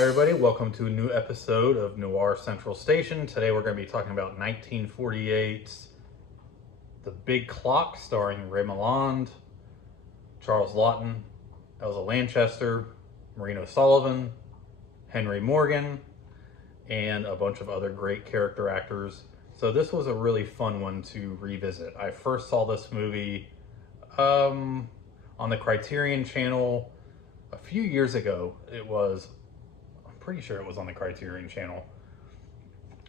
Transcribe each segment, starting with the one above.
Hi everybody, welcome to a new episode of NOIR Central Station. Today we're going to be talking about 1948's The Big Clock, starring Ray Milland, Charles Laughton, Elsa Lanchester, Maureen O'Sullivan, Henry Morgan, and a bunch of other great character actors. So this was a really fun one to revisit. I first saw this movie on the Criterion Channel a few years ago. I'm pretty sure it was on the Criterion Channel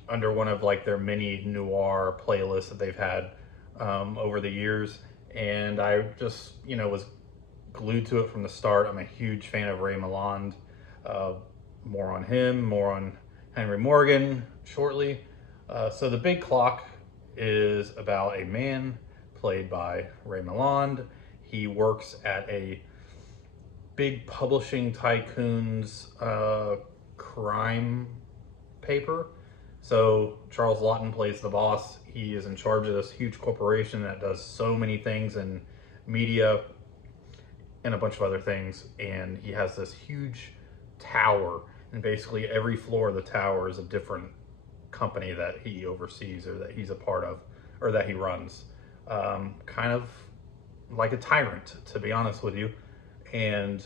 under one of like their mini noir playlists that they've had over the years. And I just, was glued to it from the start. I'm a huge fan of Ray Milland. More on him, more on Henry Morgan shortly. So The Big Clock is about a man played by Ray Milland. He works at a big publishing tycoon's crime paper. So Charles Laughton plays the boss. He is in charge of this huge corporation that does so many things in media and a bunch of other things. And he has this huge tower, and basically every floor of the tower is a different company that he oversees or that he's a part of or that he runs. Kind of like a tyrant, to be honest with you. And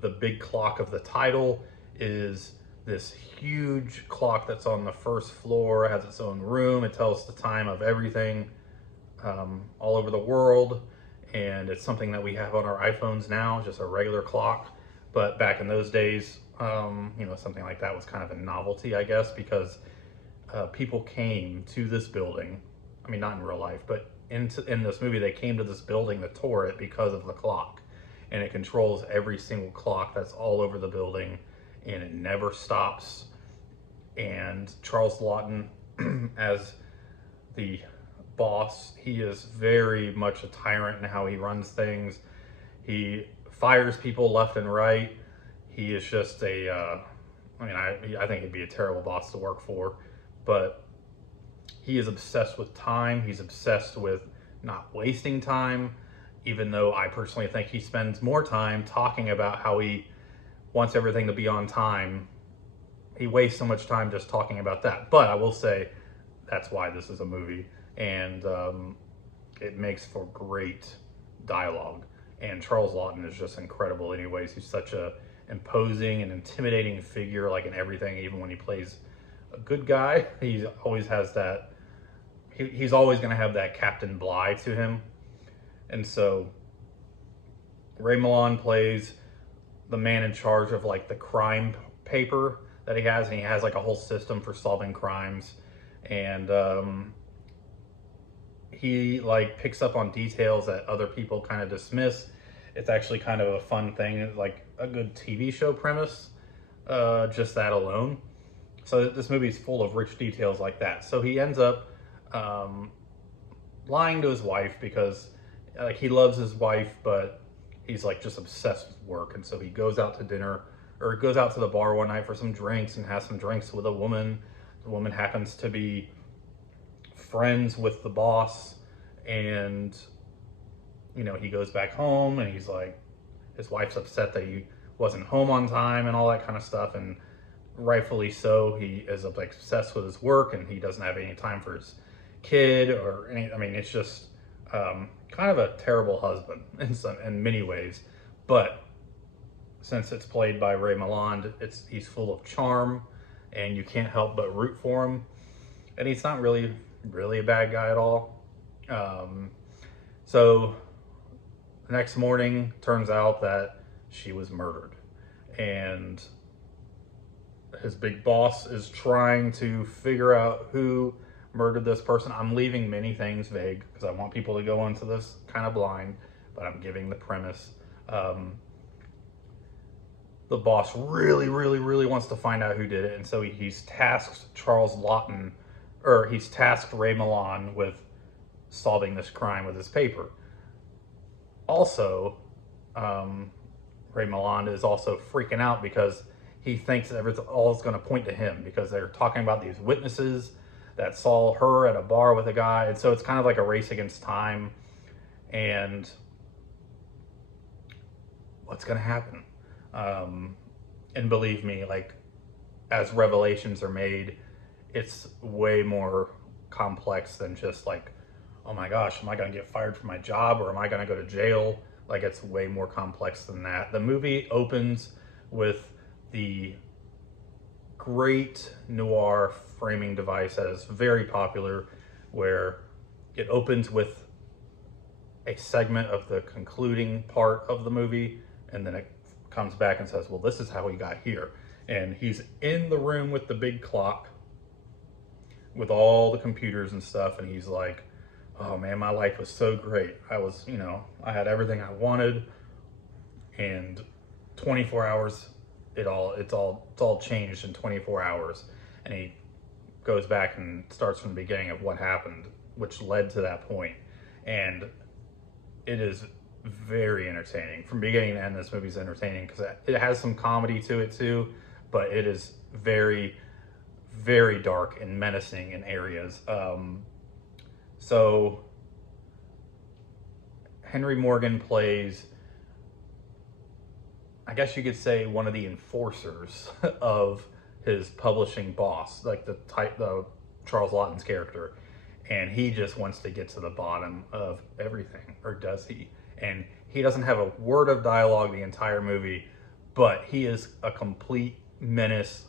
the big clock of the title is this huge clock that's on the first floor, has its own room. It tells the time of everything all over the world. And it's something that we have on our iPhones now, just a regular clock. But back in those days, something like that was kind of a novelty, I guess, because people came to this building. I mean, not in real life, but in this movie, they came to this building that tour it because of the clock. And it controls every single clock that's all over the building, and it never stops. And Charles Laughton, as the boss, he is very much a tyrant in how he runs things. He fires people left and right. He is just I think he'd be a terrible boss to work for, but he is obsessed with time. He's obsessed with not wasting time, even though I personally think he spends more time talking about how he wants everything to be on time. He wastes so much time just talking about that. But I will say that's why this is a movie, and it makes for great dialogue. And Charles Laughton is just incredible anyways. He's such a imposing and intimidating figure, like in everything. Even when he plays a good guy, he always has that, he's always going to have that Captain Bligh to him. And so Ray Milland plays the man in charge of like the crime paper that he has, and he has like a whole system for solving crimes. And he like picks up on details that other people kind of dismiss. It's actually kind of a fun thing. It's like a good TV show premise, just that alone. So this movie is full of rich details like that. So he ends up lying to his wife because he loves his wife, but he's like just obsessed with work. And so he goes out to dinner, or goes out to the bar one night for some drinks and has some drinks with a woman. The woman happens to be friends with the boss, and he goes back home, and he's like, his wife's upset that he wasn't home on time and all that kind of stuff, and rightfully so. He is like obsessed with his work, and he doesn't have any time for his kid or any. I mean, it's just kind of a terrible husband in many ways. But since it's played by Ray Milland, he's full of charm, and you can't help but root for him. And he's not really a bad guy at all. So the next morning, turns out that she was murdered, and his big boss is trying to figure out who murdered this person. I'm leaving many things vague because I want people to go into this kind of blind, but I'm giving the premise. The boss really wants to find out who did it, and so he's tasked Charles Laughton, or he's tasked Ray Milland with solving this crime with his paper. Also, Ray Milland is also freaking out because he thinks all is going to point to him, because they're talking about these witnesses that saw her at a bar with a guy. And so it's kind of like a race against time. And what's going to happen? And believe me, like, as revelations are made, it's way more complex than just like, oh my gosh, am I going to get fired from my job or am I going to go to jail? Like, it's way more complex than that. The movie opens with the great noir framing device that is very popular, where it opens with a segment of the concluding part of the movie, and then it comes back and says, well, this is how he got here. And he's in the room with the big clock with all the computers and stuff, and he's like, oh man, my life was so great. I was, I had everything I wanted, and 24 hours, it's all changed in 24 hours. And he goes back and starts from the beginning of what happened, which led to that point. And it is very entertaining. From beginning to end, this movie's entertaining because it has some comedy to it too, but it is very, very dark and menacing in areas. So Henry Morgan plays, I guess you could say, one of the enforcers of his publishing boss, like the Charles Laughton's character. And he just wants to get to the bottom of everything, or does he? And he doesn't have a word of dialogue the entire movie, but he is a complete menace.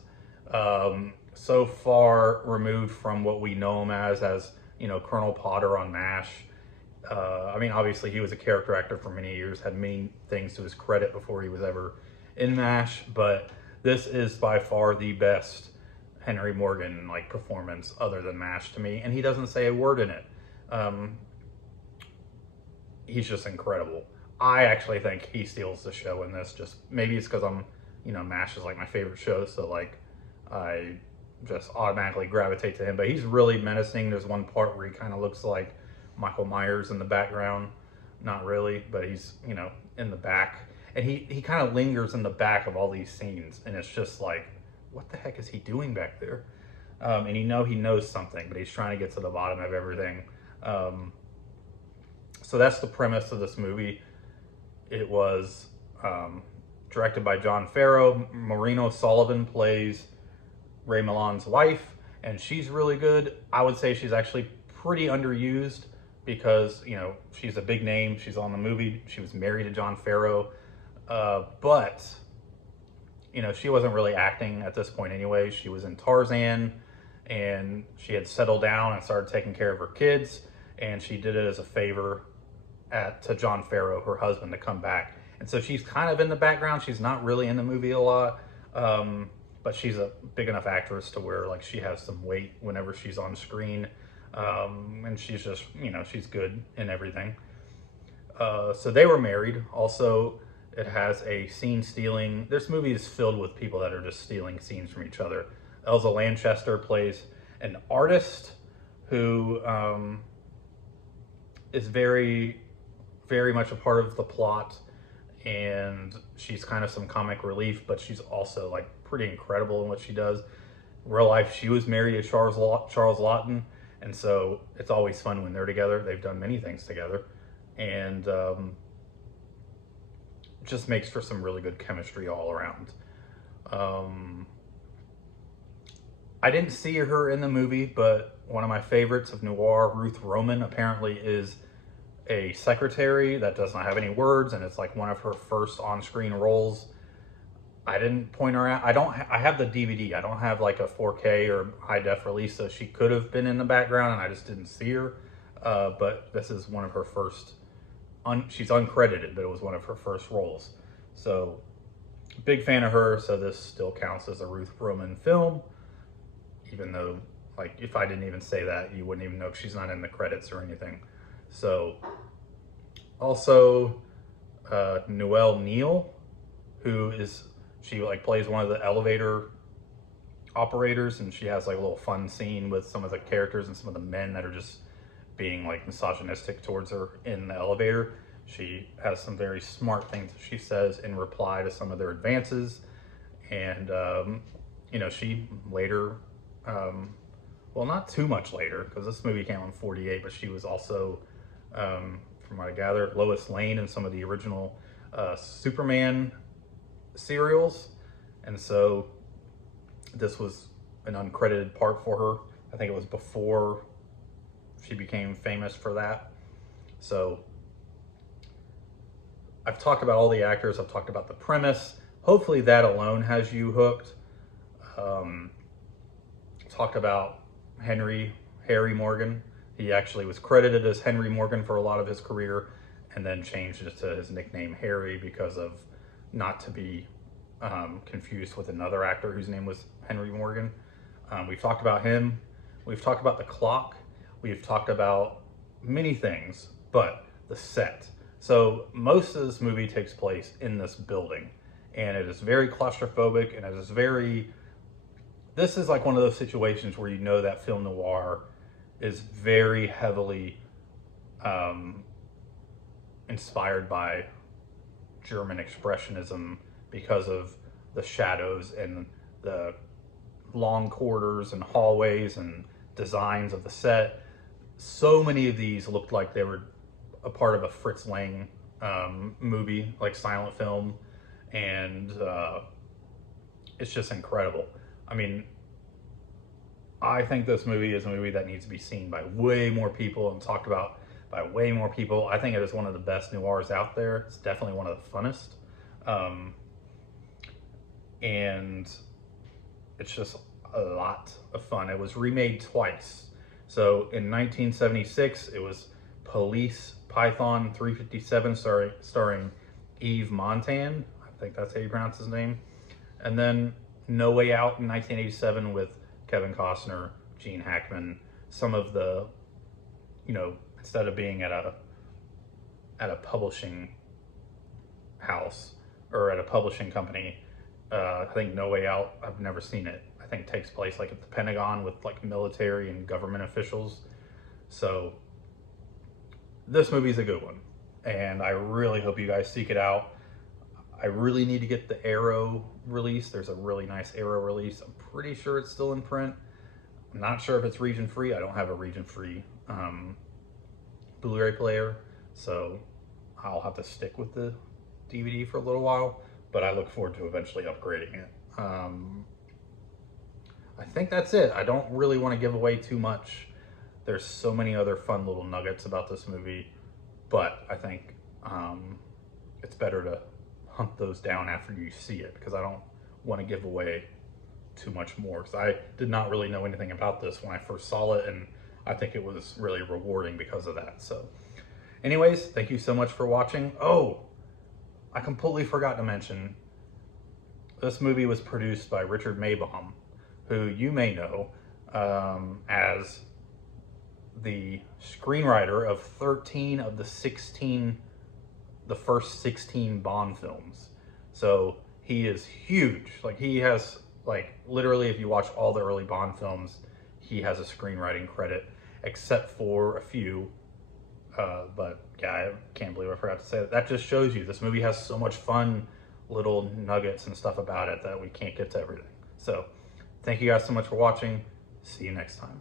So far removed from what we know him as Colonel Potter on MASH. I mean, obviously he was a character actor for many years, had many things to his credit before he was ever in MASH, but this is by far the best Henry Morgan performance other than MASH to me, and he doesn't say a word in it. He's just incredible. I actually think he steals the show in this. Just maybe it's because MASH is my favorite show, so I just automatically gravitate to him. But he's really menacing. There's one part where he kind of looks like Michael Myers in the background. Not really, but he's in the back, and he kind of lingers in the back of all these scenes, and it's just like, what the heck is he doing back there? And he knows something, but he's trying to get to the bottom of everything. So that's the premise of this movie. It was directed by John Farrow. Marina Sullivan plays Ray Milland's wife, and she's really good. I would say she's actually pretty underused because, she's a big name. She's on the movie. She was married to John Farrow. But she wasn't really acting at this point anyway. She was in Tarzan, and she had settled down and started taking care of her kids, and she did it as a favor to John Farrow, her husband, to come back. And so she's kind of in the background. She's not really in the movie a lot, but she's a big enough actress to where she has some weight whenever she's on screen, and she's just, she's good in everything. So they were married. Also, it has a scene stealing. This movie is filled with people that are just stealing scenes from each other. Elsa Lanchester plays an artist who is very, very much a part of the plot, and she's kind of some comic relief, but she's also pretty incredible in what she does. In real life, she was married to Charles Laughton, and so it's always fun when they're together. They've done many things together, and just makes for some really good chemistry all around. I didn't see her in the movie, but one of my favorites of noir, Ruth Roman, apparently is a secretary that does not have any words, and it's one of her first on-screen roles. I didn't point her out. I have the DVD. I don't have a 4K or high def release, so she could have been in the background and I just didn't see her. But this is one of her first, she's uncredited, but it was one of her first roles. So big fan of her. So this still counts as a Ruth Roman film, even though if I didn't even say that, you wouldn't even know she's not in the credits or anything. So also Noelle Neal, who is, she plays one of the elevator operators, and she has a little fun scene with some of the characters and some of the men that are just being misogynistic towards her in the elevator. She has some very smart things that she says in reply to some of their advances, and she later, well, not too much later, because this movie came out in 48, but she was also, from what I gather, Lois Lane in some of the original Superman serials, And so this was an uncredited part for her. I think it was before she became famous for that. So I've talked about all the actors, I've talked about the premise. Hopefully that alone has you hooked. Talked about Harry Morgan. He actually was credited as Henry Morgan for a lot of his career, and then changed it to his nickname Harry because of not to be confused with another actor whose name was Henry Morgan. We've talked about him. We've talked about the clock. We've talked about many things, but the set. So most of this movie takes place in this building, and it is very claustrophobic, and it is very, this is like one of those situations where you know that film noir is very heavily inspired by German expressionism because of the shadows and the long corridors and hallways and designs of the set. So many of these looked like they were a part of a Fritz Lang movie, like silent film, and it's just incredible. I mean, I think this movie is a movie that needs to be seen by way more people and talked about by way more people. I think it is one of the best noirs out there. It's definitely one of the funnest. And it's just a lot of fun. It was remade twice. So in 1976, it was Police Python 357 starring Yves Montand. I think that's how you pronounce his name. And then No Way Out in 1987 with Kevin Costner, Gene Hackman. Some of the, you know, instead of being at a publishing house or at a publishing company, I think No Way Out, I've never seen it, I think takes place like at the Pentagon with like military and government officials. So this movie's a good one, and I really hope you guys seek it out. I really need to get the Arrow release. There's a really nice Arrow release. I'm pretty sure it's still in print. I'm not sure if it's region free. I don't have a region free Blu-ray player, so I'll have to stick with the DVD for a little while, but I look forward to eventually upgrading it. I think that's it. I don't really want to give away too much. There's so many other fun little nuggets about this movie, but I think it's better to hunt those down after you see it, because I don't want to give away too much more, because I did not really know anything about this when I first saw it, and I think it was really rewarding because of that. So anyways, thank you so much for watching. Oh, I completely forgot to mention, this movie was produced by Richard Maybaum, who you may know as the screenwriter of 13 of the first 16 Bond films. So he is huge. Like, he has, like, literally, if you watch all the early Bond films, he has a screenwriting credit, except for a few. But yeah, I can't believe I forgot to say that. That just shows you this movie has so much fun little nuggets and stuff about it that we can't get to everything. So thank you guys so much for watching. See you next time.